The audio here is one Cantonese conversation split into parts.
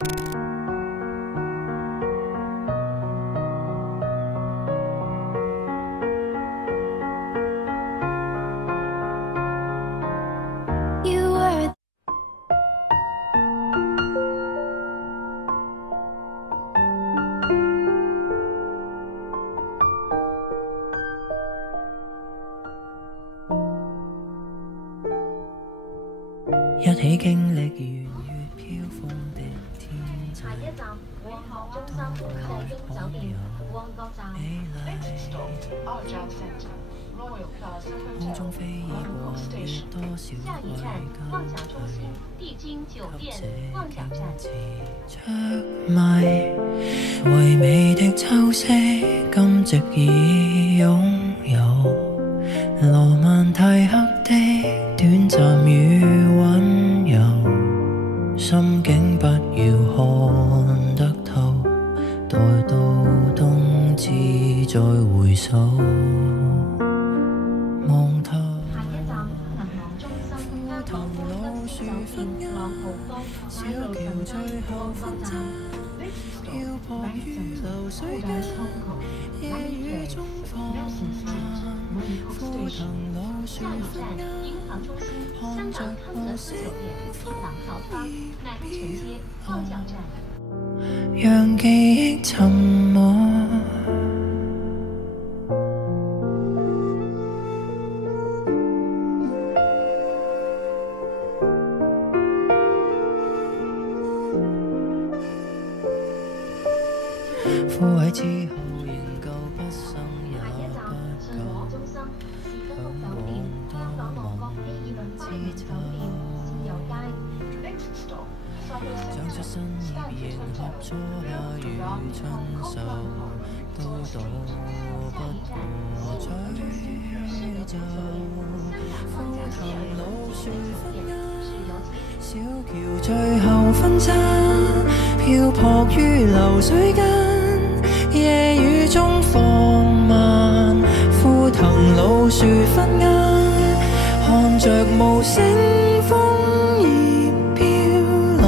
一起經歷圓月飄風的天際，下一站旺角中心麗晶酒店，旺角站。空中飛過越多少下一站旺角中心帝京酒店，旺角站。着迷唯美的秋色，今夕已擁有羅曼蒂克的短暫與溫柔，心境不要看得透，待到冬至再回首望透。下一站銀行中心香港富吉酒店朗豪坊小橋最後分岔，漂泊於流水間，夜雨中放慢，枯藤老樹昏暗，銀行中心香港康德斯酒店朗豪坊南城街旺角站。讓記憶沉默。枯萎之後仍舊不生也不夠，中心士福酒店香港旺角希爾頓花園酒店豉油街。長出新葉迎合初夏如春秀，都躲不過詛咒。枯藤老樹昏暗，小橋最後分岔，漂泊於流水間，夜雨中放慢，枯藤老樹昏暗，看着無聲楓葉飄落，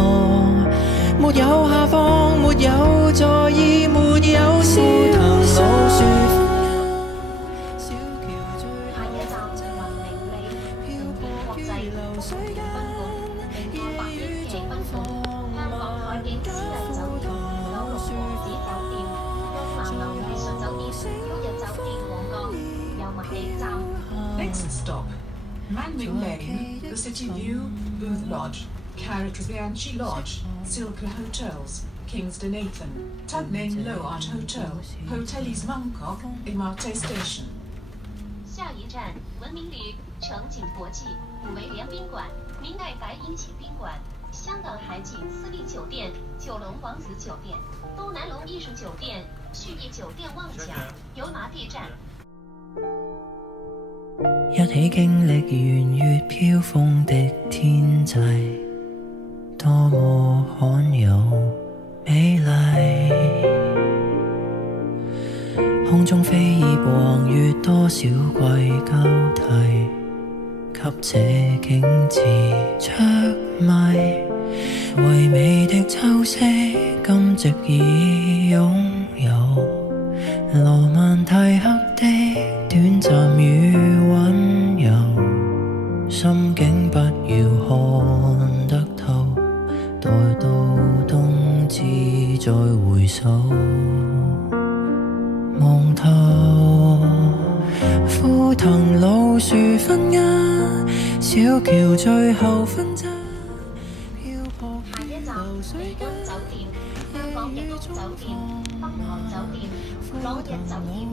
沒有下放，沒有在意，沒有消逝。小橋最下一站文明里盛典國際福田賓館，名開百億期賓館，香港海景絲麗酒店、九龍王子酒店、東南樓藝術酒店、旭日酒店旺角，油麻地站。Next stop, Manning Lane, The City View, Booth Lodge, Caratrabianchi Lodge, Silka Hotels, Kingston Nathan, Tugning Low Art Hotel, Hotelis Mangkok, Imarte Station。下一站文明旅城景国际五维联宾馆、明代白银禧宾馆、香港海景私立酒店、九龙王子酒店、东南龙艺術酒店、旭業酒店旺角、油麻地站。一起經歷圓月飄風的天際，多麼罕有美麗。空中飛葉橫越多少季交替，給這景致着迷。唯美的秋色，今夕已擁有羅曼蒂克的短暫與溫柔，心境不要看得透，待到冬至再回首望透。枯藤老樹昏暗，小橋最後分岔。下一站利君酒店、香港逸屋酒店、北韓酒店、朗逸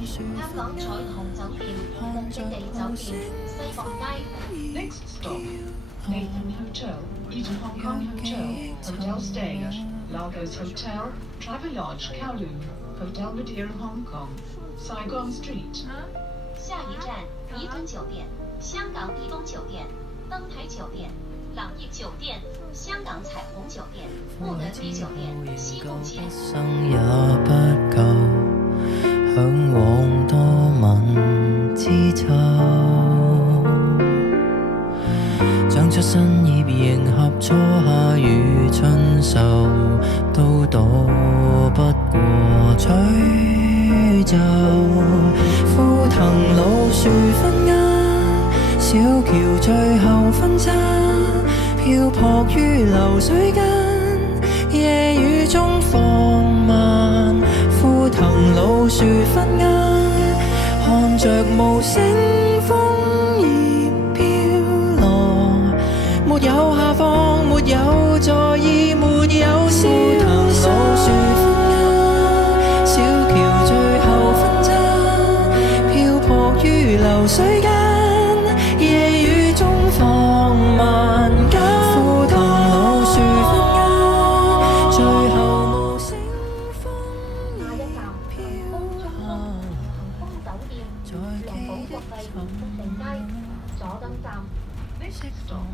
酒店、香港彩虹酒店、目的地酒店、西角街。Next stop, Nathan Hotel, Eaton Hong Kong Hotel, Hotel Stay, Lagos Hotel, Travelodge Kowloon, Hotel Madeira Hong Kong, Saigon Street。下一站怡敦酒店、香港怡东酒店、登台酒店、朗逸酒店、香港彩虹酒店、慕德地酒店、西贡街。生也不夠，嚮往多吻之秋，長出新葉迎合初夏與春秀。吹奏，枯藤老樹分家，小橋最後分岔，漂泊於流水間，夜雨中放慢，枯藤老樹分家，看着無聲風葉飄落，沒有下放，沒有在意，沒有消騰。老樹分家，小橋最後分岔，漂泊於流水間，夜雨中放慢間，枯藤老樹分家，最後無聲風下一站飄恒豐酒店，良寶國際福盛街，佐敦站。 Next stop,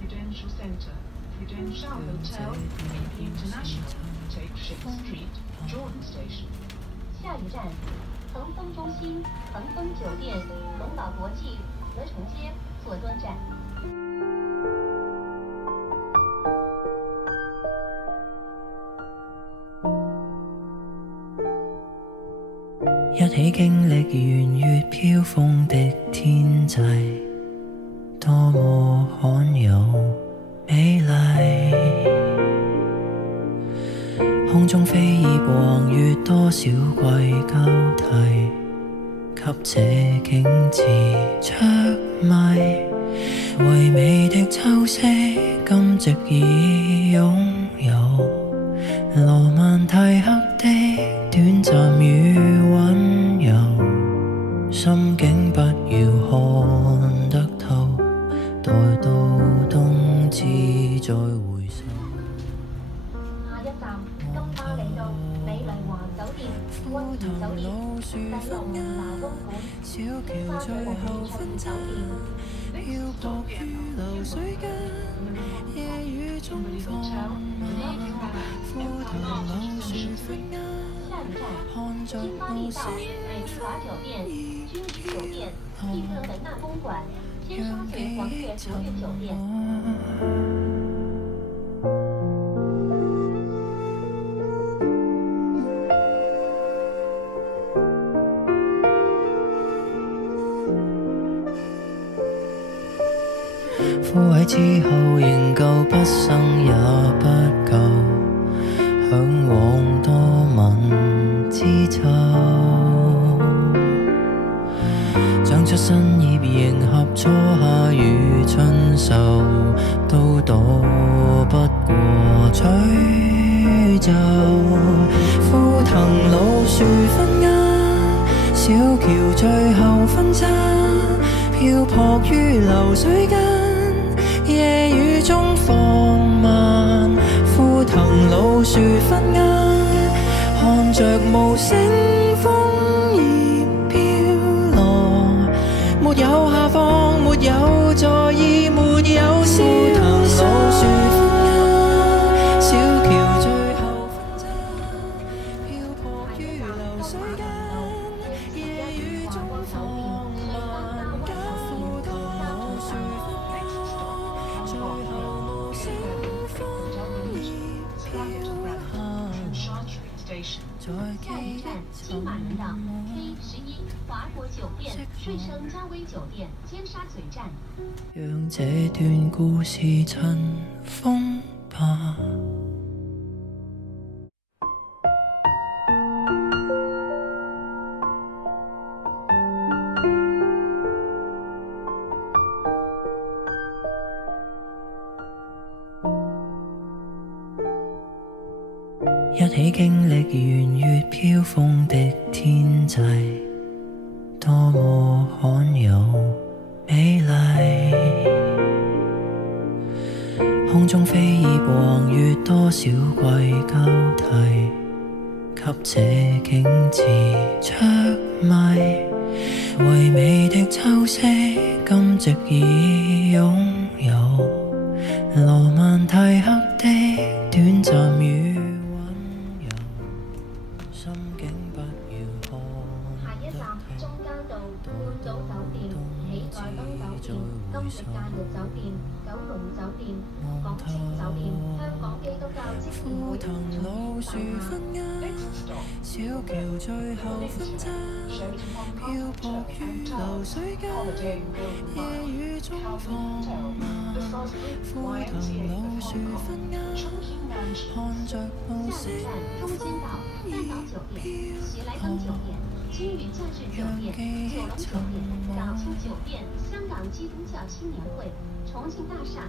Prudential Center, Prudential Hotel, BP International. Take Ship Street, Jordan Station. 下一站，恒丰中心、恒丰酒店、龙岛国际、鹅城街、佐敦站。一起經歷圓月飄風的天際，多麼罕有美麗。空中飛葉橫越多少季交替，給這景致着迷。唯美的秋色，今夕已擁有。羅曼蒂克的短暫與溫柔，心境不要看得透，待到冬至再回首。下一站，金巴利道美麗華酒店、溫泉酒店、帝樂拿公館、小橋最後分岔，漂泊於流水間，夜雨中放慢，枯藤老樹分家，看着金巴利無道聲美麗華酒店、君居酒店、蒂特文納公館、尖沙咀皇悅國悅酒店。枯萎之後仍舊不生也不夠，向往多吻之秋，長出新葉迎合初夏與春秋，都躲不過吹奏。枯藤老樹分家，小橋最後分岔，漂泊於流水間，夜雨中放慢，枯藤老樹分家，看着無聲風葉飄落，沒有下放，沒有在意，沒有消騰。老樹分家，小橋最後分岔，漂泊於流水間，夜雨中放慢間，枯藤老樹分家，最後無聲風葉飄下， Station. 在下一記站，憶金馬人道沉 K11華國酒店、瑞城嘉威酒店、尖沙咀站。讓這段故事塵封吧。一起經歷圓月飄風的天際，多麼罕有美麗。空中飛葉橫越多少季交替，給這景致着迷。唯美的秋色，今夕已擁有。羅曼蒂克的短暫與心境不要看。下一站，中間道半島酒店、喜來登酒店、金域假日酒店、九龍酒店、港青酒店、香港基督教職枯藤老樹昏鴉， Next stop, 小橋最後分岔， Sheraton Hong 漂 Kong 泊 Hotel 於 and 流 Tower, 水間， Holiday Inn Golden 夜 Mile, 雨中 Calvin 放 Hotel, 慢 The Salisbury 枯藤 YMCA 老 of 樹 Hong Kong, 昏鴉， Chongqing Mansion. 看着無聲中間道半島酒店、喜來登酒店、君宇假日酒店、九龍酒店、島清酒店、香港基督教青年會、重慶大廈。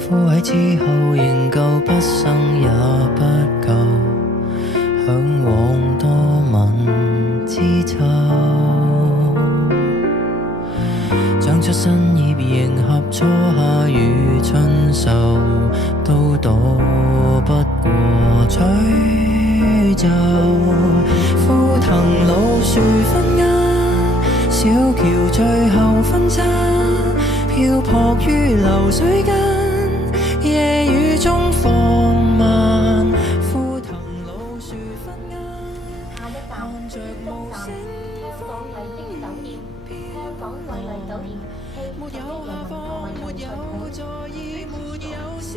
枯萎之後仍舊不生也不夠，向往多吻之秋，長出新葉迎合初夏與春秋，都躲不過吹奏。枯藤老樹昏鴉，小橋最後分岔，漂泊於流水間，夜雨中放慢。枯藤老樹昏鴉，下一站看着無聲香港麗的酒店，香港惠麗酒店，沒有下放，沒有在意，沒有笑。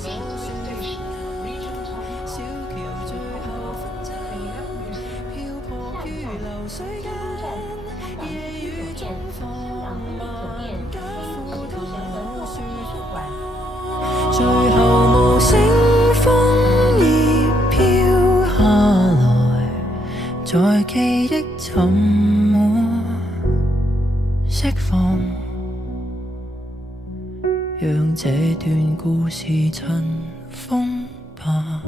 Station, Regent Hong 小 Kong, 橋最後分岔， AM Music. 漂泊於流水間，夜雨中放慢。枯藤老樹昏鴉，最後無聲楓葉飄下來，在記憶沉沒釋放，讓這段故事塵封吧。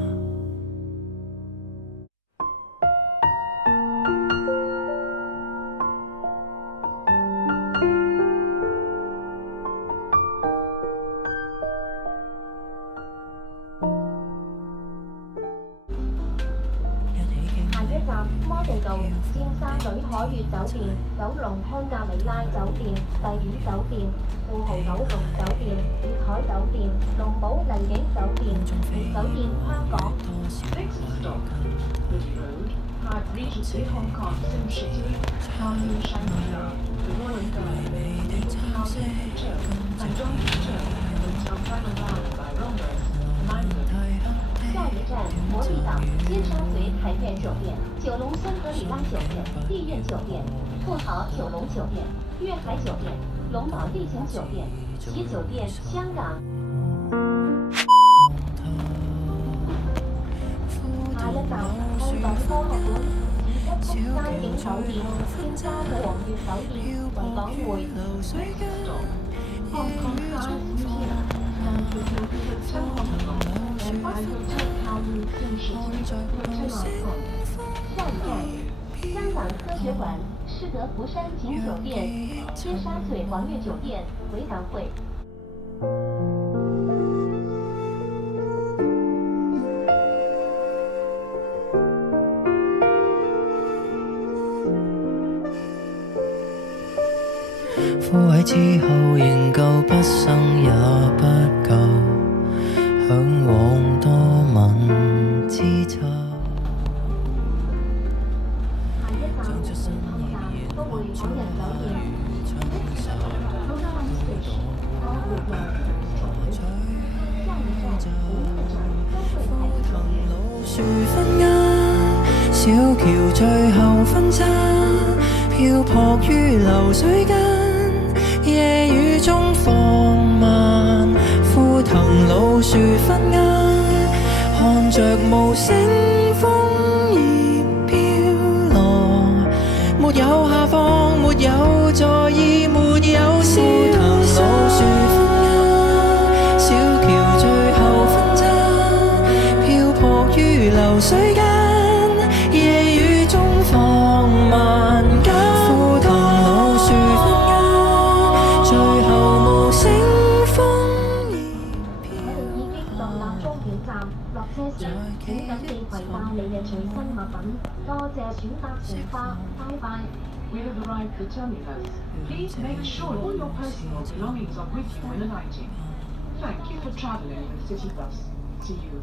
下一站摩地道尖沙咀海悅酒店、九龍香格里拉酒店、麗苑酒店、富豪九龍酒店、粵海酒店、龍寶麗景酒店、酒店香港。 Next stop, Wood Road, Hyatt Regency Hong Kong Sim City, Harmony Shangri-La, The Royal Garden, Housing Hotel, Tanjong Hotel, Hotel Panorama by Romeo, London. 下一站摩地岛尖沙咀海悦酒店、九龍香格里拉酒店、丽苑酒店、富豪九龍酒店、粵海酒店、龍寶麗景酒店、喜酒店香港。下一站香港科學館、西山景酒店、尖沙咀皇悅酒店、維港匯。 Stop, Hong Kong Sky Museum, and Hotel Hong Kong, and by Hotel Kowloon Sim City, Hotel Hong Kong. 下一站香港科學館、士德福山景酒店、尖沙咀皇悅酒店、維港匯。枯萎之後仍舊不生也不夠，向往多吻之秋。下一站都會港人酒店。樹昏鴉，小橋最後分岔，漂泊於流水間，夜雨中放慢。枯藤老樹昏鴉，看着無聲楓葉飄落，沒有下放，沒有在意，沒有消。枯藤老樹昏鴉，小橋最後分岔，漂泊於流水間，夜雨中放慢間。枯藤老樹昏鴉，最後無聲楓葉我哋已經到立中轉站，落車時請緊記攜帶你嘅隨身物品。多謝選擇成花，拜拜。 We have arrived at the terminus. Please make sure all your personal belongings are with you when alighting. Thank you for traveling with City Bus. See you.